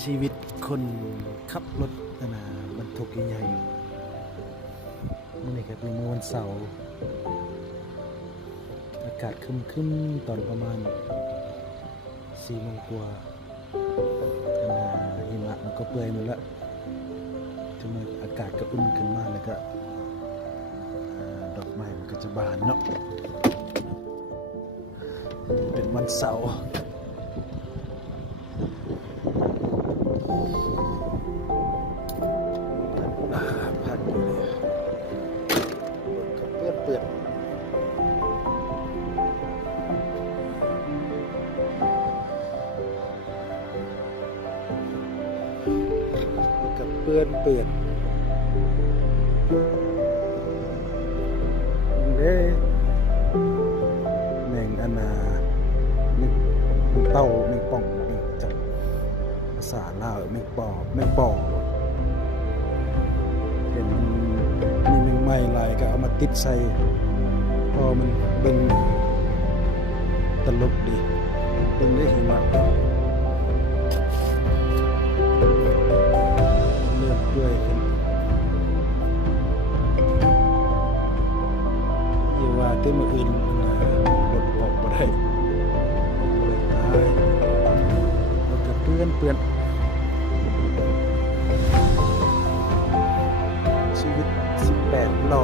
ชีวิตคนขับรถบรรทุกใหญ่ๆนี่ครับเป็นวันเสาร์อากาศครึ้มๆตอนประมาณ4 โมงกว่าหิมะมันก็เปื่อยหมดแล้วจนอากาศก็อุ่นขึ้นมาแล้วก็ดอกไม้มันก็จะบานเนาะเป็นวันเสาร์พักอยู่เลยก็เปื้อนกับเปื้อนเด้แมงแมงเต่าแมงป่องแมงจับภาษาลาวแมงปอเห็นมันมีแมงไม้ลายก็เอามาติดใส่พอมันเป็นตลกดีเป็นได้หิมะเลื่อนด้วยขึ้นอย่าว่าแต่มื้ออื่นรถออกบ่ได้ตายรถก็เปื้อนชีวิต18 ล้อ